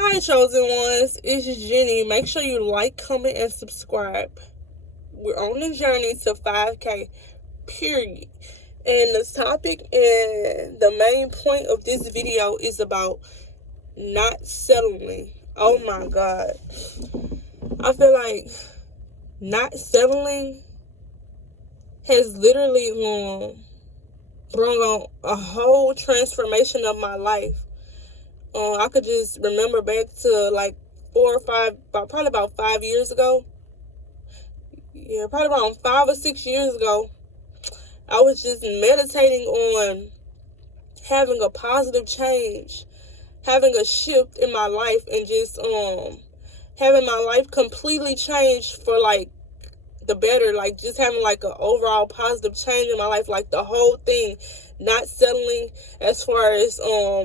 Hi, chosen ones. It's Jenny. Make sure you like, comment, and subscribe. We're on the journey to 5K, period. And the topic and the main point of this video is about not settling. Oh my God. I feel like not settling has literally brought on a whole transformation of my life. I could just remember back to like 4 or 5, probably about 5 years ago. Yeah, probably around 5 or 6 years ago. I was just meditating on having a positive change, having a shift in my life, and just having my life completely changed for like the better, like just having like an overall positive change in my life, like the whole thing, not settling as far as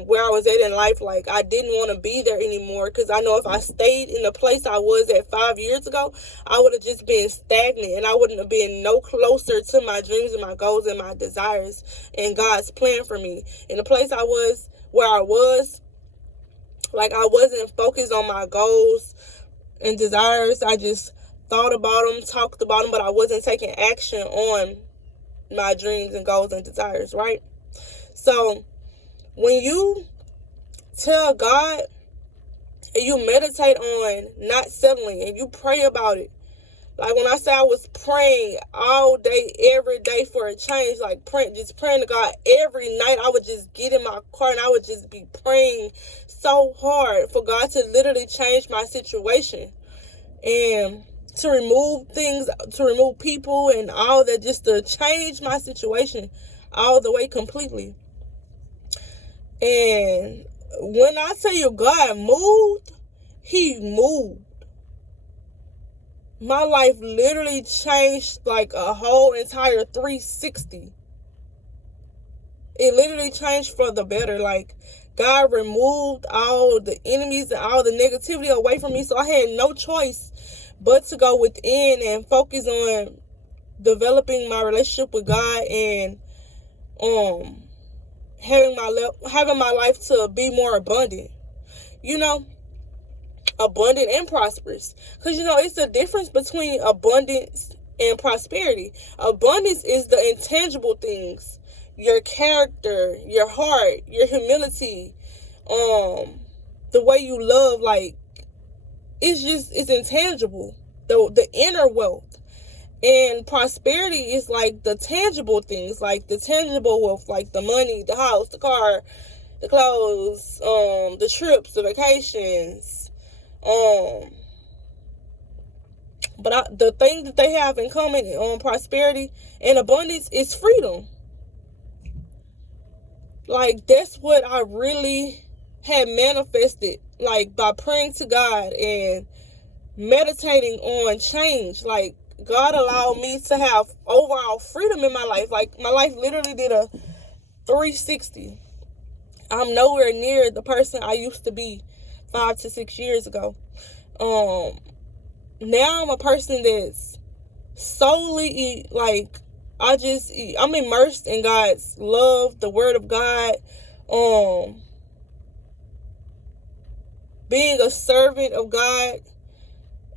where I was at in life. Like I didn't want to be there anymore, because I know if I stayed in the place I was at 5 years ago, I would have just been stagnant, and I wouldn't have been no closer to my dreams and my goals and my desires and God's plan for me. In the place I was, where I was, like I wasn't focused on my goals and desires. I just thought about them, talked about them, but I wasn't taking action on my dreams and goals and desires, right? So when you tell God and you meditate on not settling and you pray about it, like when I say I was praying all day, every day for a change, like just praying to God every night. I would just get in my car and I would just be praying so hard for God to literally change my situation and to remove things, to remove people and all that, just to change my situation all the way completely. And when I tell you God moved, He moved. My life literally changed like a whole entire 360. It literally changed for the better. Like God removed all the enemies and all the negativity away from me, so I had no choice but to go within and focus on developing my relationship with God and having my life to be more abundant. You know, abundant and prosperous. Because it's the difference between abundance and prosperity. Abundance is the intangible things, your character, your heart, your humility, the way you love. Like it's intangible, the inner wealth. And prosperity is like the tangible things, like the tangible wealth, like the money, the house, the car, the clothes, the trips, the vacations. But the thing that they have in common on prosperity and abundance is freedom. Like that's what I really had manifested, like by praying to God and meditating on change. Like God allowed me to have overall freedom in my life. Like my life literally did a 360. I'm nowhere near the person I used to be 5 to 6 years ago. Now I'm a person that's solely like I'm immersed in God's love, the Word of God, being a servant of God.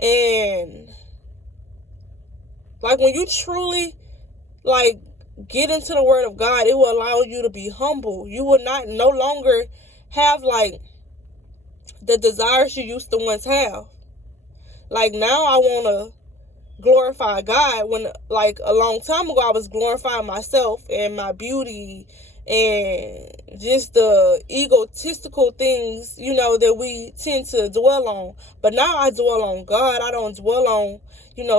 And like when you truly like get into the Word of God, it will allow you to be humble. You will no longer have like the desires you used to once have. Like now I want to glorify God, when like a long time ago I was glorifying myself and my beauty and just the egotistical things, that we tend to dwell on. But now I dwell on God. I don't dwell on,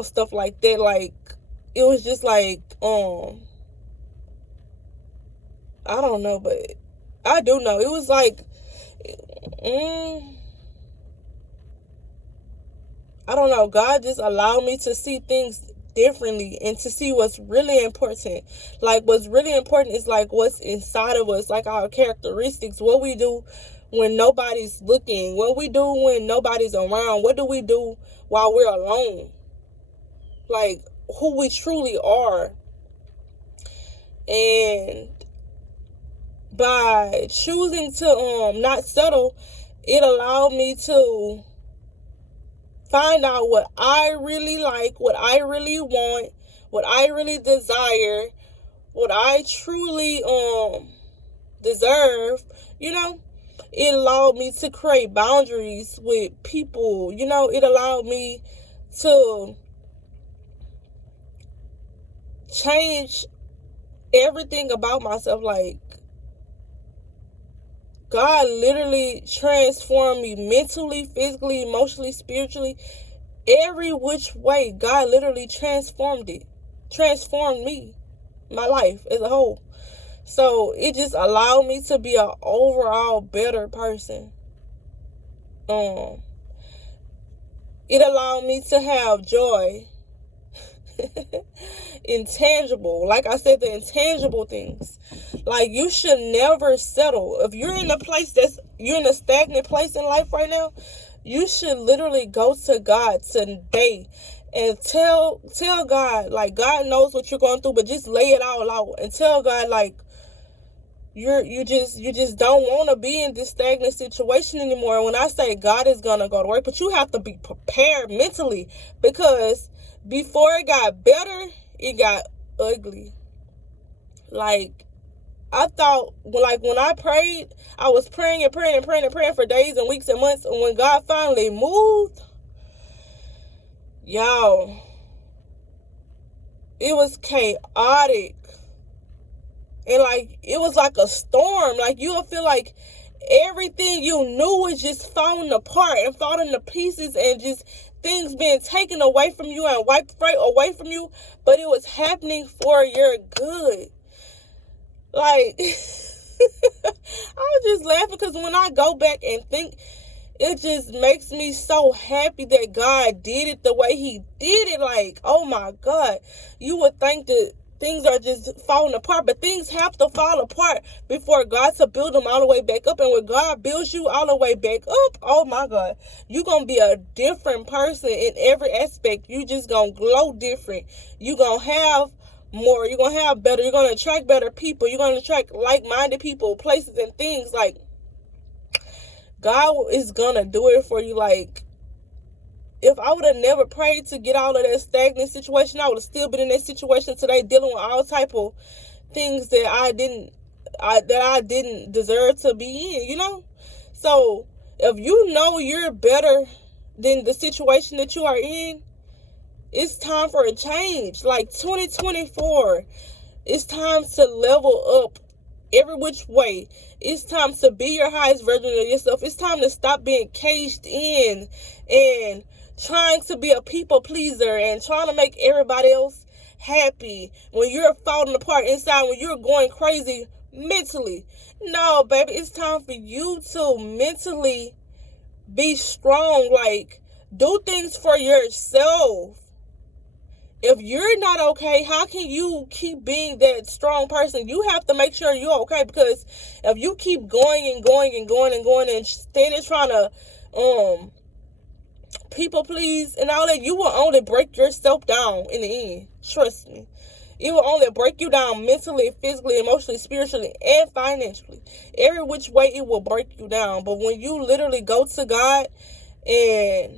stuff like that. Like it was just like, I don't know, but I do know. It was like, I don't know. God just allowed me to see things differently and to see what's really important. Like what's really important is like what's inside of us, like our characteristics, what we do when nobody's looking, what we do when nobody's around, what do we do while we're alone, like who we truly are. And by choosing to not settle, It allowed me to find out what I really like, what I really want, what I really desire, what I truly deserve, you know. It allowed me to create boundaries with people, you know. It allowed me to change everything about myself. Like, God literally transformed me mentally, physically, emotionally, spiritually, every which way. God literally transformed me, my life as a whole. So it just allowed me to be an overall better person. It allowed me to have joy. Intangible, like I said, the intangible things. Like, you should never settle. If you're in you're in a stagnant place in life right now, you should literally go to God today and tell God, like, God knows what you're going through, but just lay it all out and tell God, like, you just don't want to be in this stagnant situation anymore. And when I say God is gonna go to work, but you have to be prepared mentally, because before it got better, it got ugly. Like, I thought, like, when I prayed, I was praying and praying and praying and praying for days and weeks and months, and when God finally moved, y'all, it was chaotic. And, like, it was like a storm. Like, you would feel like everything you knew was just falling apart and falling to pieces, and just things being taken away from you and wiped right away from you. But it was happening for your good. Like, I was just laughing because when I go back and think, it just makes me so happy that God did it the way he did it. Like, oh my God, you would think that things are just falling apart, but things have to fall apart before God to build them all the way back up. And when God builds you all the way back up, oh my God, you're going to be a different person in every aspect. You just going to glow different. You're going to have more. You're going to have better. You're going to attract better people. You're going to attract like-minded people, places, and things. Like, God is going to do it for you. Like, if I would have never prayed to get out of that stagnant situation, I would have still been in that situation today, dealing with all type of things that I didn't deserve to be in, you know? So if you know you're better than the situation that you are in, it's time for a change. Like, 2024, it's time to level up every which way. It's time to be your highest version of yourself. It's time to stop being caged in and trying to be a people pleaser and trying to make everybody else happy when you're falling apart inside, when you're going crazy mentally. No, baby, it's time for you to mentally be strong. Like, do things for yourself. If you're not okay, how can you keep being that strong person? You have to make sure you're okay, because if you keep going and going and going and going and standing trying to people please and all that, you will only break yourself down in the end. Trust me. It will only break you down mentally, physically, emotionally, spiritually, and financially. Every which way it will break you down. But when you literally go to God and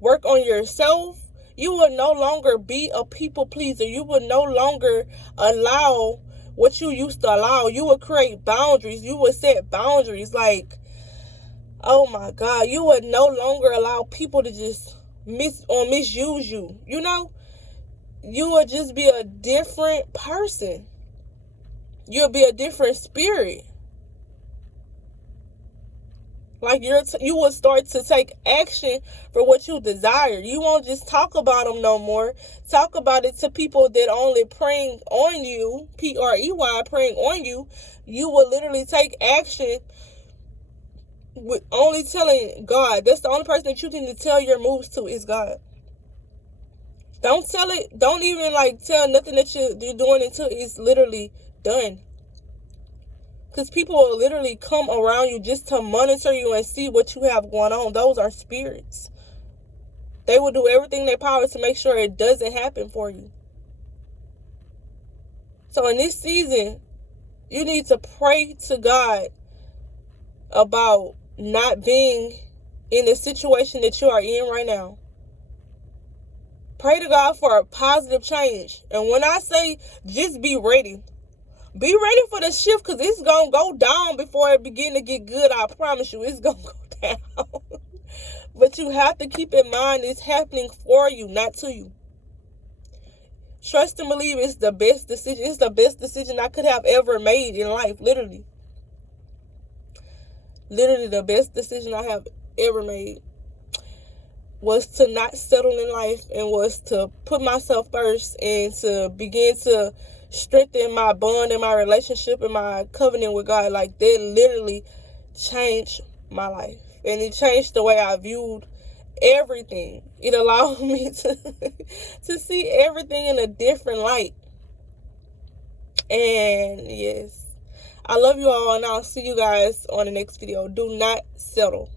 work on yourself, you will no longer be a people pleaser. You will no longer allow what you used to allow. You will create boundaries. You will set boundaries. Like, oh my God, you would no longer allow people to just misuse you. You know, you would just be a different person. You'll be a different spirit. Like, you will start to take action for what you desire. You won't just talk about them no more. Talk about it to people that only preying on you, P-R-E-Y, preying on you. You will literally take action with only telling God. That's the only person that you need to tell your moves to is God. Don't tell it. Don't even tell nothing that you're doing until it's literally done. Because people will literally come around you just to monitor you and see what you have going on. Those are spirits. They will do everything in their power to make sure it doesn't happen for you. So in this season, you need to pray to God about not being in the situation that you are in right now. Pray to God for a positive change. And when I say just be ready for the shift, because it's going to go down before it begin to get good. I promise you, it's going to go down. But you have to keep in mind it's happening for you, not to you. Trust and believe it's the best decision. It's the best decision I could have ever made in life, literally. Literally the best decision I have ever made was to not settle in life and was to put myself first and to begin to strengthen my bond and my relationship and my covenant with God. Like, that literally changed my life. And it changed the way I viewed everything. It allowed me to see everything in a different light. And yes, I love you all, and I'll see you guys on the next video. Do not settle.